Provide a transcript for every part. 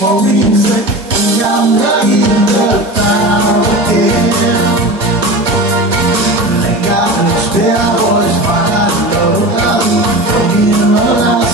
ex-Marines and I'm lucky to find again. Thank God it's there was my love for being alive.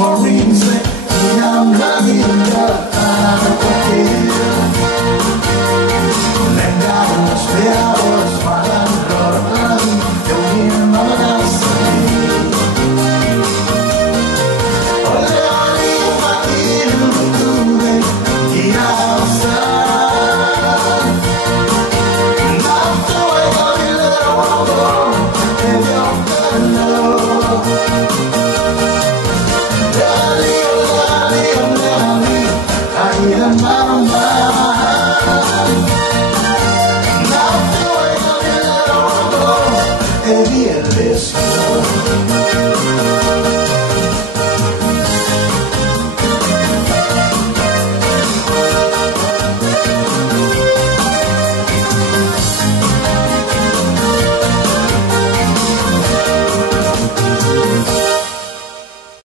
Marines, I'm lucky enough to find and I was there, I was my love, you'll hear my love sing. Oh, Lordy, if I didn't do it, get outside. Not the way of your little rumble, and your good love. Let's